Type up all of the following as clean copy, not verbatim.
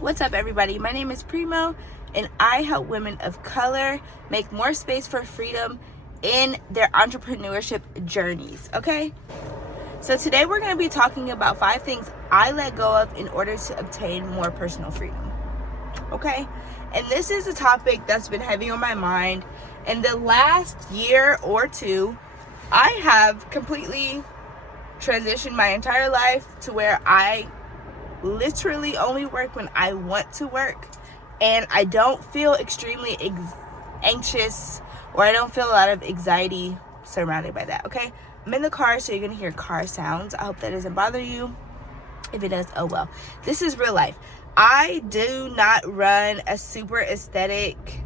What's up, everybody? My name is Primo, and I help women of color make more space for freedom in their entrepreneurship journeys, okay? So today we're going to be talking about 5 things I let go of in order to obtain more personal freedom, okay? And this is a topic that's been heavy on my mind. In the last year or two, I have completely transitioned my entire life to where I literally only work when I want to work, and I don't feel extremely anxious, or I don't feel a lot of anxiety surrounded by that, okay? I'm in the car, so you're gonna hear car sounds. I hope that doesn't bother you. If it does, oh well. This is real life. I do not run a super aesthetic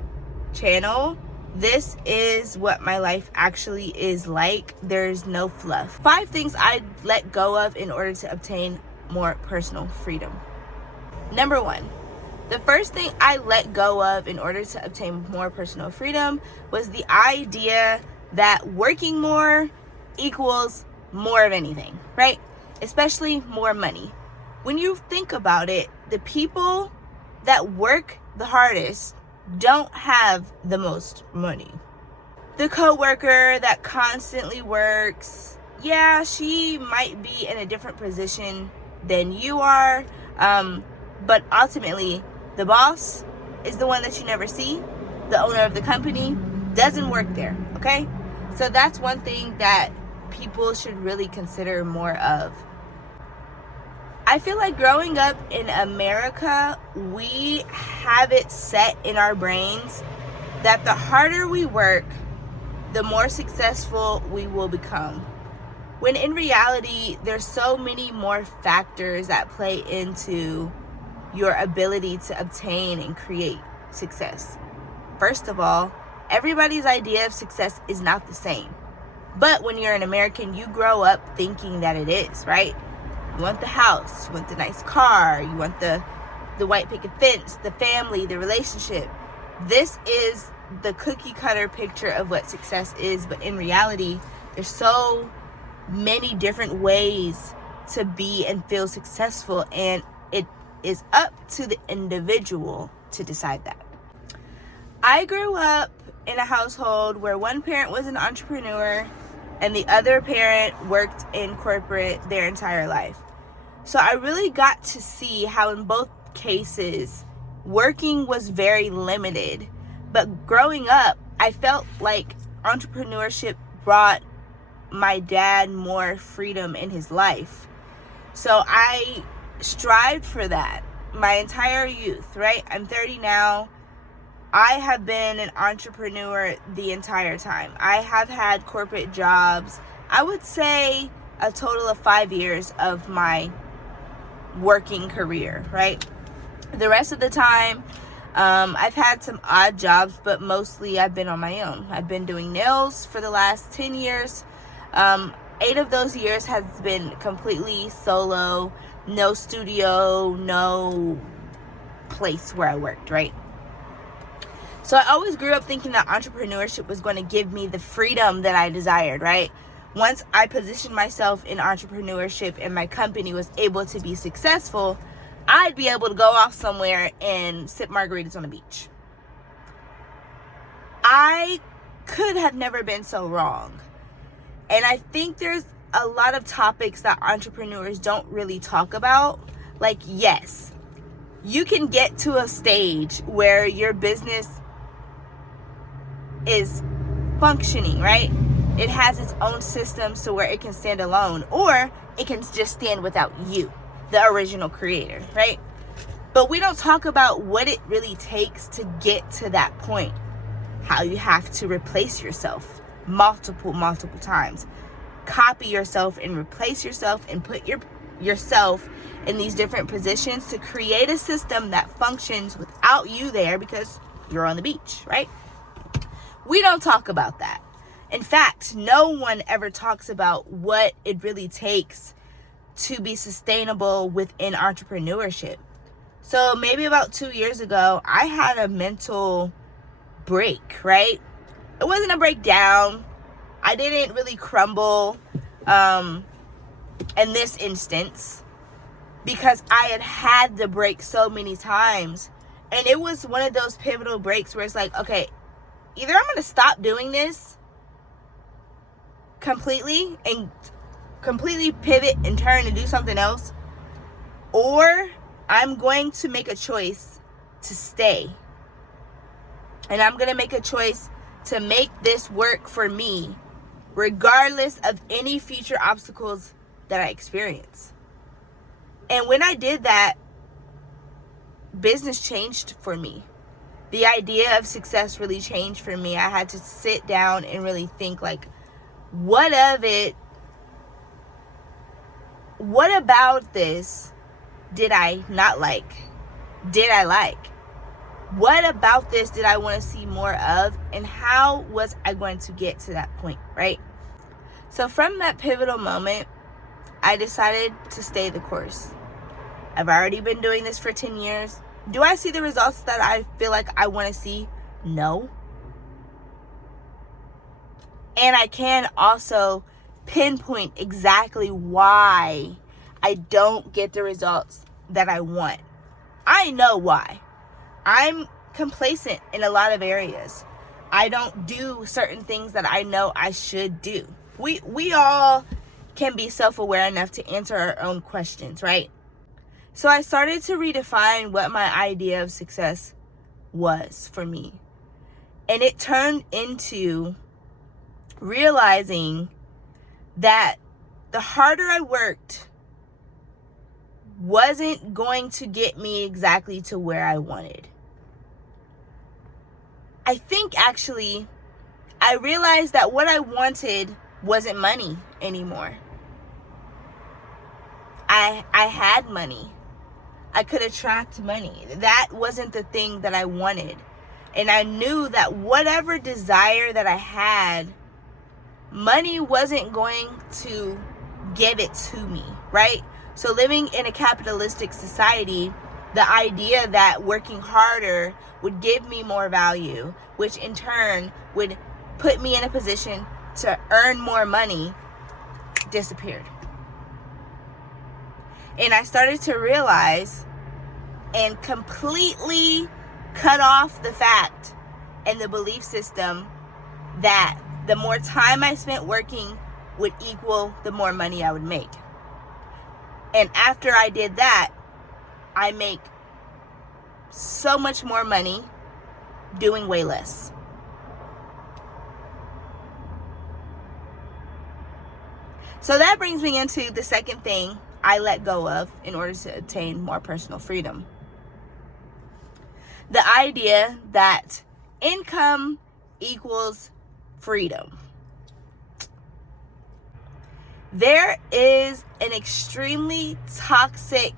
channel. This is what my life actually is like. There's no fluff. 5 things I let go of in order to obtain more personal freedom. Number 1, the first thing I let go of in order to obtain more personal freedom was the idea that working more equals more of anything, right? Especially more money. When you think about it, the people that work the hardest don't have the most money. The coworker that constantly works, yeah, she might be in a different position than you are, but ultimately the boss is the one that you never see. The owner of the company doesn't work there, okay? So that's one thing that people should really consider more of. I feel like growing up in America, we have it set in our brains that the harder we work, the more successful we will become. When in reality, there's so many more factors that play into your ability to obtain and create success. First of all, everybody's idea of success is not the same. But when you're an American, you grow up thinking that it is, right? You want the house, you want the nice car, you want the white picket fence, the family, the relationship. This is the cookie cutter picture of what success is, but in reality, there's so many different ways to be and feel successful, and it is up to the individual to decide that. I grew up in a household where one parent was an entrepreneur and the other parent worked in corporate their entire life. So I really got to see how in both cases working was very limited. But growing up, I felt like entrepreneurship brought my dad more freedom in his life. So I strived for that my entire youth, right? I'm 30 now. I have been an entrepreneur the entire time. I have had corporate jobs, I would say a total of 5 years of my working career, right? The rest of the time, I've had some odd jobs, but mostly I've been on my own. I've been doing nails for the last 10 years. 8 of those years has been completely solo, no studio, no place where I worked, right? So I always grew up thinking that entrepreneurship was going to give me the freedom that I desired, right? Once I positioned myself in entrepreneurship and my company was able to be successful, I'd be able to go off somewhere and sip margaritas on the beach. I could have never been so wrong. And I think there's a lot of topics that entrepreneurs don't really talk about. Like, yes, you can get to a stage where your business is functioning, right? It has its own systems to where it can stand alone, or it can just stand without you, the original creator, right? But we don't talk about what it really takes to get to that point. How you have to replace yourself multiple times. Copy yourself and replace yourself and put yourself in these different positions to create a system that functions without you there because you're on the beach, right? We don't talk about that. In fact, no one ever talks about what it really takes to be sustainable within entrepreneurship. So maybe about 2 years ago, I had a mental break, right? It wasn't a breakdown. I didn't really crumble in this instance. because I had the break so many times. And it was one of those pivotal breaks where it's like, okay, either I'm going to stop doing this completely and completely pivot and turn and do something else, or I'm going to make a choice to stay. And I'm going to make a choice to make this work for me, regardless of any future obstacles that I experience. And when I did that, business changed for me. The idea of success really changed for me. I had to sit down and really think, like, what about this did I not like? Did I like? What about this did I want to see more of? And how was I going to get to that point, right? So from that pivotal moment, I decided to stay the course. I've already been doing this for 10 years. Do I see the results that I feel like I want to see? No. And I can also pinpoint exactly why I don't get the results that I want. I know why. I'm complacent in a lot of areas. I don't do certain things that I know I should do. We all can be self-aware enough to answer our own questions, right? So I started to redefine what my idea of success was for me. And it turned into realizing that the harder I worked wasn't going to get me exactly to where I wanted. I think actually I realized that what I wanted wasn't money anymore. I had money. I could attract money. That wasn't the thing that I wanted. And I knew that whatever desire that I had, money wasn't going to give it to me, right? So living in a capitalistic society, the idea that working harder would give me more value, which in turn would put me in a position to earn more money, disappeared. And I started to realize and completely cut off the fact and the belief system that the more time I spent working would equal the more money I would make. And after I did that, I make so much more money doing way less. So that brings me into the second thing I let go of in order to obtain more personal freedom. The idea that income equals freedom. There is an extremely toxic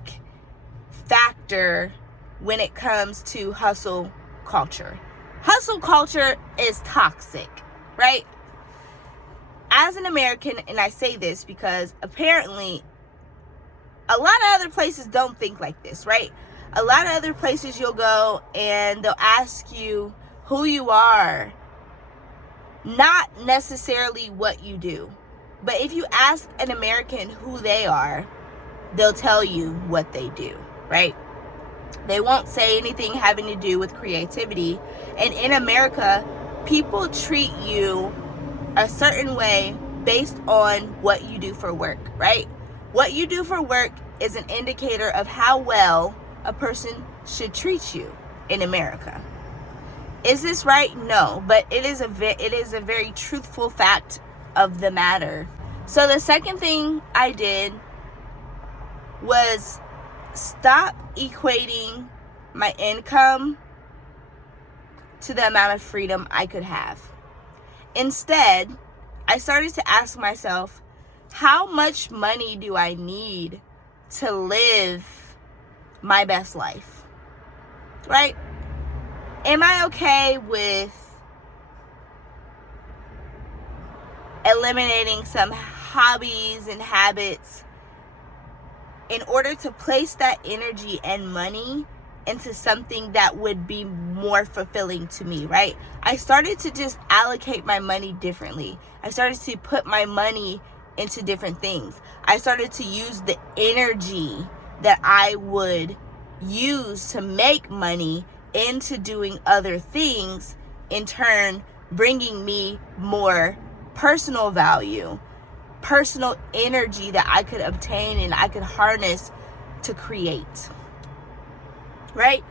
factor when it comes to hustle culture. Hustle culture is toxic, right? As an American, and I say this because apparently a lot of other places don't think like this, right? A lot of other places you'll go and they'll ask you who you are, not necessarily what you do. But if you ask an American who they are, they'll tell you what they do, right? They won't say anything having to do with creativity. And in America, people treat you a certain way based on what you do for work, right? What you do for work is an indicator of how well a person should treat you in America. Is this right? No, but it is a very truthful fact of the matter. So the second thing I did was stop equating my income to the amount of freedom I could have. Instead, I started to ask myself, how much money do I need to live my best life? Right? Am I okay with eliminating some hobbies and habits in order to place that energy and money into something that would be more fulfilling to me, right? I started to just allocate my money differently. I started to put my money into different things. I started to use the energy that I would use to make money into doing other things, in turn bringing me more personal value, personal energy that I could obtain and I could harness to create, right?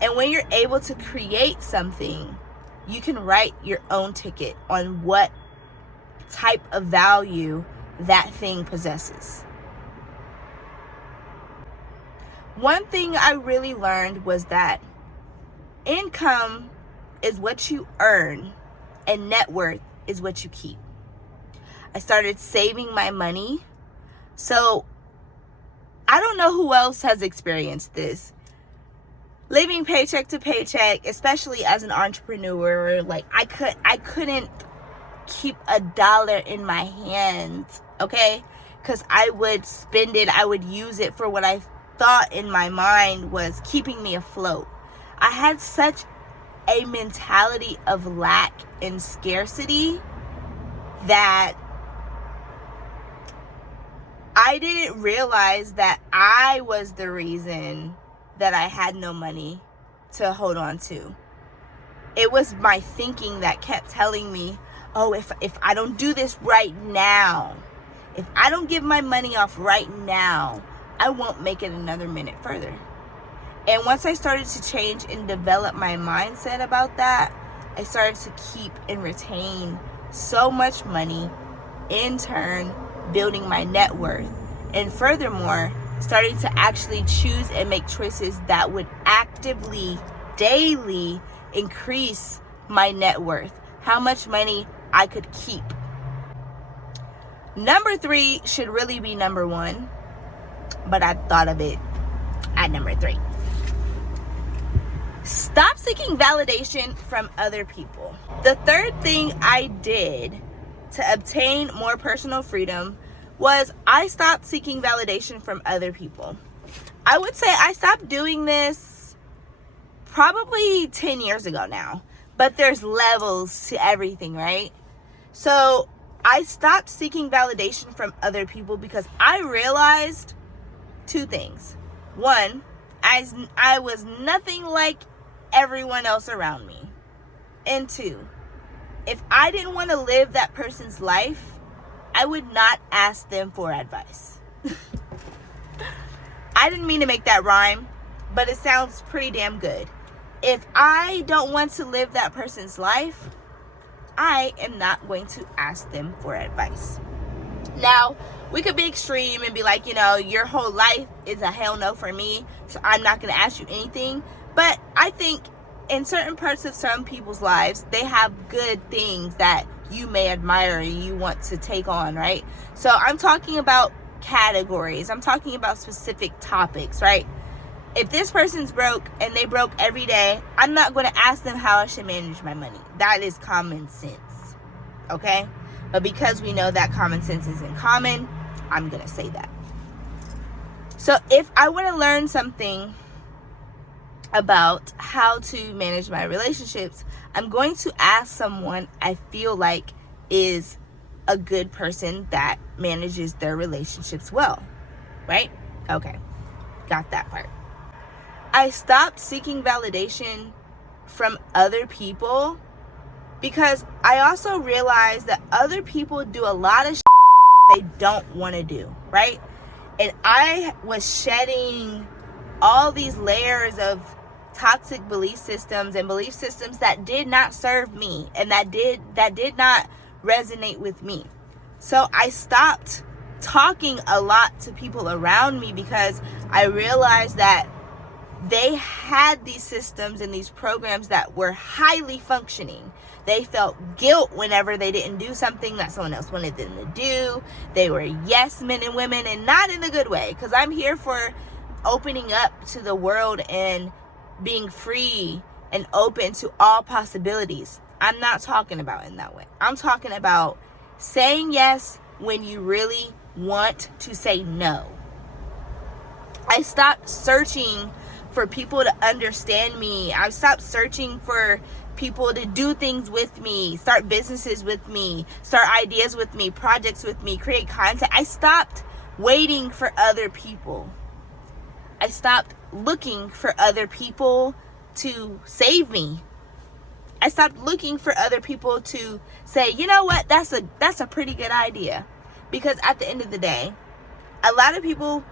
And when you're able to create something, you can write your own ticket on what type of value that thing possesses. One thing I really learned was that income is what you earn and net worth is what you keep. I started saving my money. So I don't know who else has experienced this. Living paycheck to paycheck, especially as an entrepreneur, like I couldn't keep $1 in my hands, okay? Because I would spend it, I would use it for what I thought in my mind was keeping me afloat. I had such a mentality of lack and scarcity that I didn't realize that I was the reason that I had no money to hold on to. It was my thinking that kept telling me, oh, if I don't do this right now, if I don't give my money off right now, I won't make it another minute further. And once I started to change and develop my mindset about that, I started to keep and retain so much money, in turn building my net worth. And furthermore, starting to actually choose and make choices that would actively, daily increase my net worth, how much money I could keep. Number 3 should really be number 1, but I thought of it at number 3. Stop seeking validation from other people. The third thing I did to obtain more personal freedom was I stopped seeking validation from other people. I would say I stopped doing this probably 10 years ago now, but there's levels to everything, right? So I stopped seeking validation from other people because I realized 2 things. 1, I was nothing like everyone else around me. And 2, if I didn't want to live that person's life, I would not ask them for advice. I didn't mean to make that rhyme, but it sounds pretty damn good. If I don't want to live that person's life, I am not going to ask them for advice. Now, we could be extreme and be like, your whole life is a hell no for me, so I'm not going to ask you anything. But I think in certain parts of some people's lives, they have good things that you may admire and you want to take on, right? So I'm talking about categories. I'm talking about specific topics, right? If this person's broke and they broke every day, I'm not going to ask them how I should manage my money. That is common sense, okay? But because we know that common sense isn't common, I'm going to say that. So if I want to learn something about how to manage my relationships, I'm going to ask someone I feel like is a good person that manages their relationships well, right? Okay, got that part. I stopped seeking validation from other people because I also realized that other people do a lot of they don't want to do, right? And I was shedding all these layers of toxic belief systems and belief systems that did not serve me and that did not resonate with me. So I stopped talking a lot to people around me because I realized that they had these systems and these programs that were highly functioning. They felt guilt whenever they didn't do something that someone else wanted them to do. They were yes men and women, and not in a good way, because I'm here for opening up to the world and being free and open to all possibilities. I'm not talking about in that way. I'm talking about saying yes when you really want to say no. I stopped searching for people to understand me. I stopped searching for people to do things with me, start businesses with me, start ideas with me, projects with me, create content. I stopped waiting for other people. I stopped looking for other people to save me. I stopped looking for other people to say, you know what, that's a pretty good idea. Because at the end of the day, a lot of people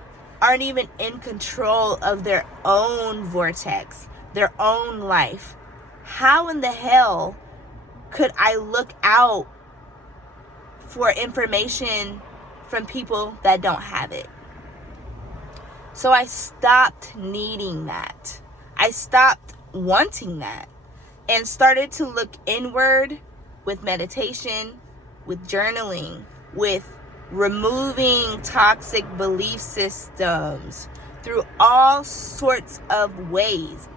aren't even in control of their own vortex, their own life. How in the hell could I look out for information from people that don't have it? So I stopped needing that. I stopped wanting that and started to look inward with meditation, with journaling, with removing toxic belief systems through all sorts of ways.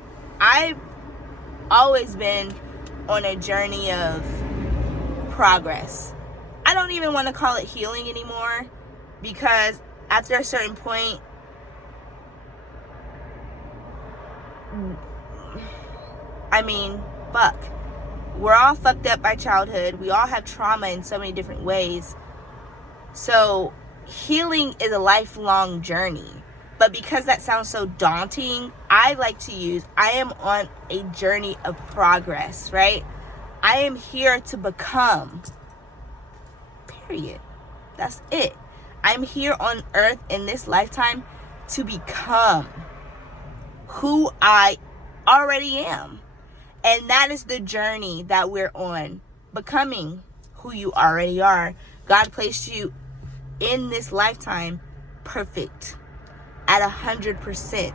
I've always been on a journey of progress. I don't even want to call it healing anymore, because after a certain point, I mean, fuck. We're all fucked up by childhood. We all have trauma in so many different ways. So healing is a lifelong journey. But because that sounds so daunting, I am on a journey of progress, right? I am here to become. Period. That's it. I'm here on earth in this lifetime to become who I already am. And that is the journey that we're on. Becoming who you already are. God placed you in this lifetime perfect at 100%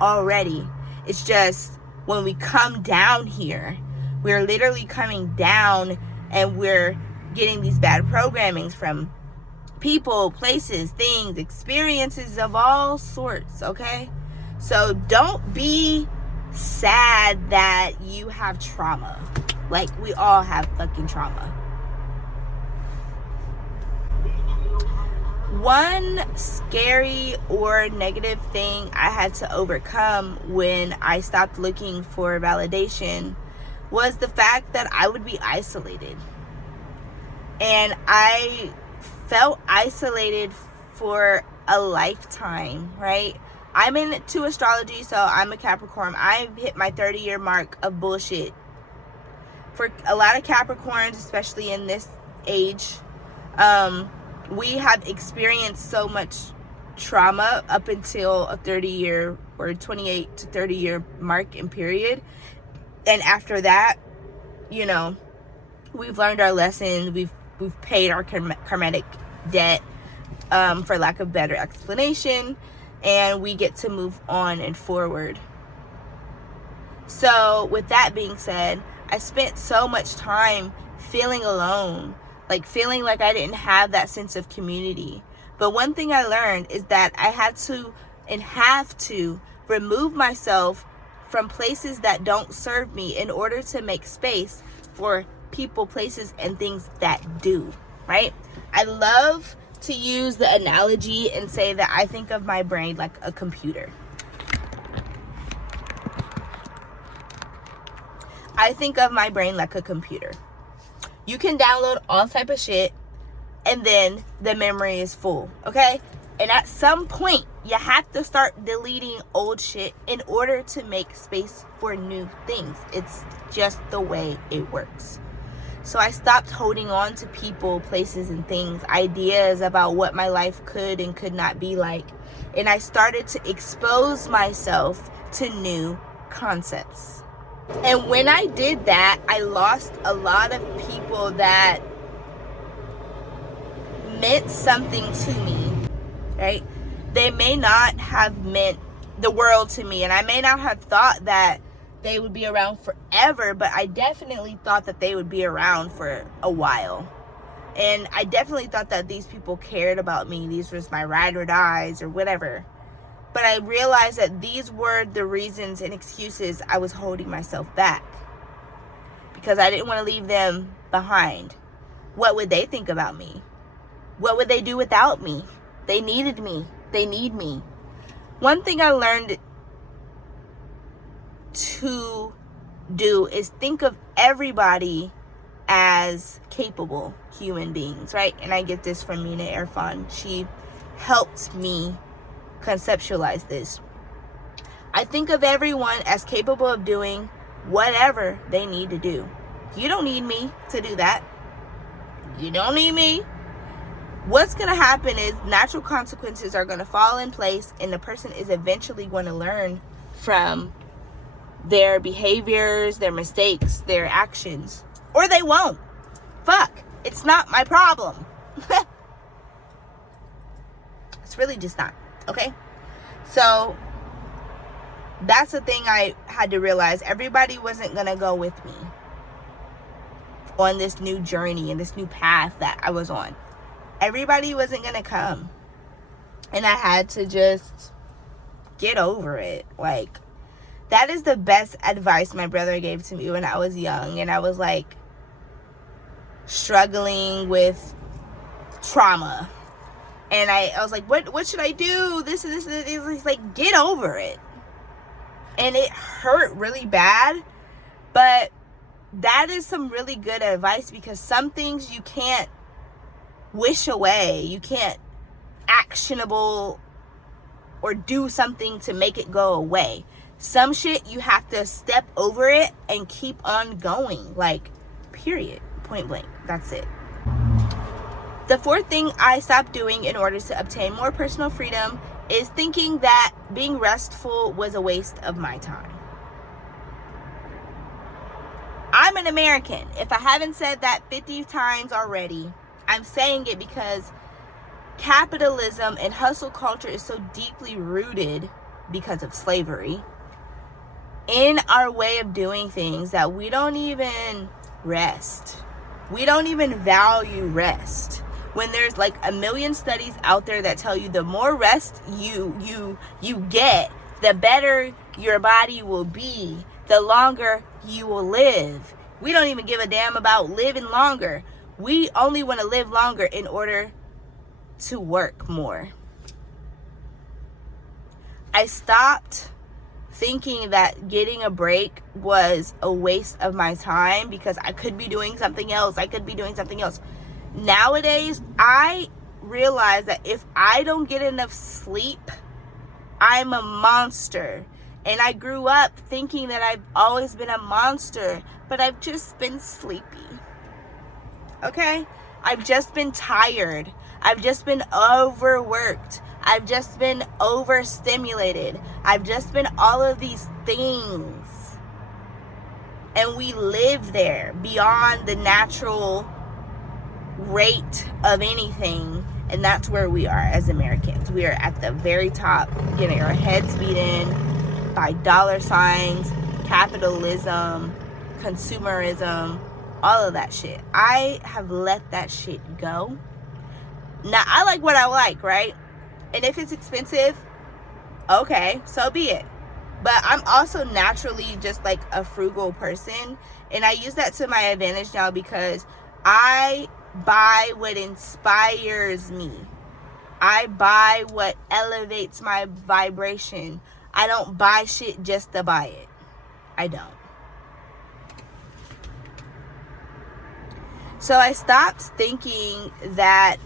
already. It's just when we come down here, we're literally coming down and we're getting these bad programmings from people, places, things, experiences of all sorts, okay? So don't be sad that you have trauma. Like, we all have fucking trauma. One scary or negative thing I had to overcome when I stopped looking for validation was the fact that I would be isolated. And I felt isolated for a lifetime, right? I'm into astrology, so I'm a Capricorn. I hit my 30-year mark of bullshit. For a lot of Capricorns, especially in this age, we have experienced so much trauma up until a 30-year or 28 to 30-year mark and period. And after that, you know, we've learned our lessons. We've paid our karmatic debt, for lack of better explanation, and we get to move on and forward. So with that being said, I spent so much time feeling alone, like feeling like I didn't have that sense of community. But one thing I learned is that I had to and have to remove myself from places that don't serve me in order to make space for people, places, and things that do, right? I love to use the analogy and say that I think of my brain like a computer. I think of my brain like a computer. You can download all type of shit and then the memory is full, okay? And at some point, you have to start deleting old shit in order to make space for new things. It's just the way it works. So I stopped holding on to people, places, and things, ideas about what my life could and could not be like. And I started to expose myself to new concepts. And when I did that, I lost a lot of people that meant something to me, right? They may not have meant the world to me, and I may not have thought that they would be around forever, but I definitely thought that they would be around for a while. And I definitely thought that these people cared about me. These was my ride or dies or whatever. But I realized that these were the reasons and excuses I was holding myself back, because I didn't want to leave them behind. What would they think about me? What would they do without me? They needed me. They need me. One thing I learned to do is think of everybody as capable human beings, right? And I get this from Mina Irfan. She helped me conceptualize this. I think of everyone as capable of doing whatever they need to do. You don't need me to do that. You don't need me. What's going to happen is natural consequences are going to fall in place, and the person is eventually going to learn from their behaviors, their mistakes, their actions. Or they won't. Fuck. It's not my problem. It's really just not. Okay? So, that's the thing I had to realize. Everybody wasn't going to go with me on this new journey and this new path that I was on. Everybody wasn't going to come. And I had to just get over it. Like, that is the best advice my brother gave to me when I was young. And I was like struggling with trauma. And I was like, what should I do? This. He's like, get over it. And it hurt really bad. But that is some really good advice, because some things you can't wish away. You can't actionable or do something to make it go away. Some shit you have to step over it and keep on going. Like, period. Point blank. That's it. The fourth thing I stopped doing in order to obtain more personal freedom is thinking that being restful was a waste of my time. I'm an American. If I haven't said that 50 times already, I'm saying it because capitalism and hustle culture is so deeply rooted because of slavery in our way of doing things that we don't even rest. We don't even value rest. When there's like a million studies out there that tell you the more rest you get, the better your body will be, the longer you will live. We don't even give a damn about living longer. We only want to live longer in order to work more. I stopped thinking that getting a break was a waste of my time because I could be doing something else. Nowadays, I realize that if I don't get enough sleep, I'm a monster. And I grew up thinking that I've always been a monster, but I've just been sleepy. Okay? I've just been tired. I've just been overworked. I've just been overstimulated. I've just been all of these things. And we live there beyond the natural rate of anything. And that's where we are as Americans. We are at the very top, getting our heads beaten by dollar signs, capitalism, consumerism, all of that shit. I have let that shit go. Now, I like what I like, right? And if it's expensive, okay, so be it. But I'm also naturally just like a frugal person. And I use that to my advantage now because I buy what inspires me. I buy what elevates my vibration. I don't buy shit just to buy it. I don't. So I stopped thinking that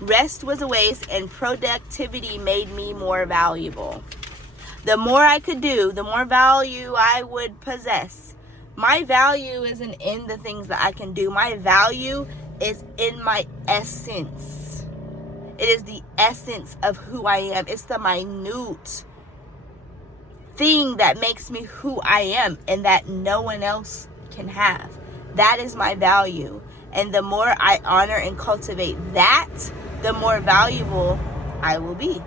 rest was a waste and productivity made me more valuable. The more I could do, the more value I would possess. My value isn't in the things that I can do. My value is in my essence. It is the essence of who I am. It's the minute thing that makes me who I am and that no one else can have. That is my value. And the more I honor and cultivate that, the more valuable I will be.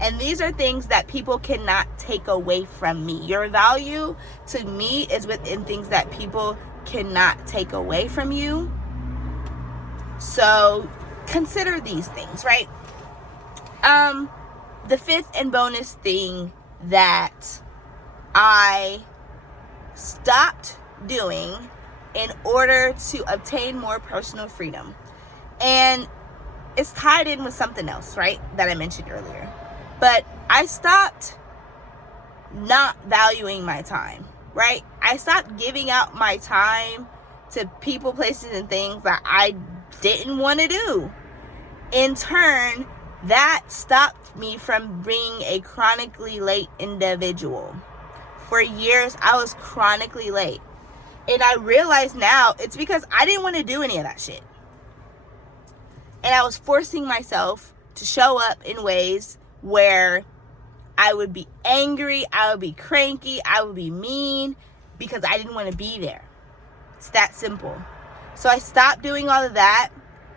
And these are things that people cannot take away from me. Your value to me is within things that people cannot take away from you. So consider these things, right? The fifth and bonus thing that I stopped doing in order to obtain more personal freedom. And it's tied in with something else, right? That I mentioned earlier. But I stopped not valuing my time, right? I stopped giving out my time to people, places, and things that I didn't want to do. In turn, That stopped me from being a chronically late individual. For years, I was chronically late. And I realize now it's because I didn't want to do any of that shit. And I was forcing myself to show up in ways where I would be angry, I would be cranky, I would be mean because I didn't want to be there. It's that simple. So I stopped doing all of that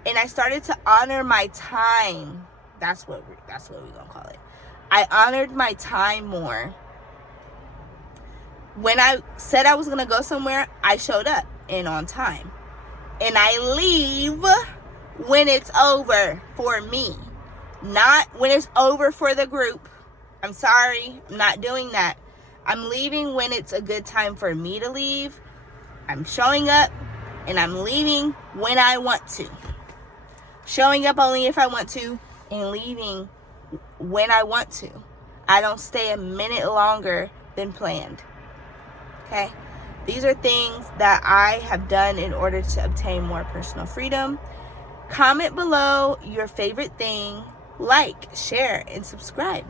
and I started to honor my time. That's what we're gonna call it. I honored my time more. When I said I was gonna go somewhere, I showed up and on time. And I leave when it's over for me, not when it's over for the group. I'm sorry, I'm not doing that. I'm leaving when it's a good time for me to leave. I'm showing up and I'm leaving when I want to. Showing up only if I want to and leaving when I want to. I don't stay a minute longer than planned. Okay? These are things that I have done in order to obtain more personal freedom. Comment below your favorite thing, like, share, and subscribe.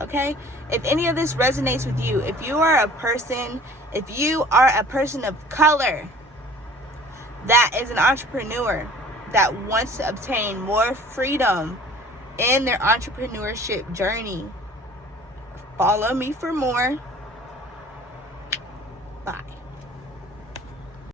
Okay? If any of this resonates with you, if you are a person of color that is an entrepreneur that wants to obtain more freedom in their entrepreneurship journey, follow me for more. Bye.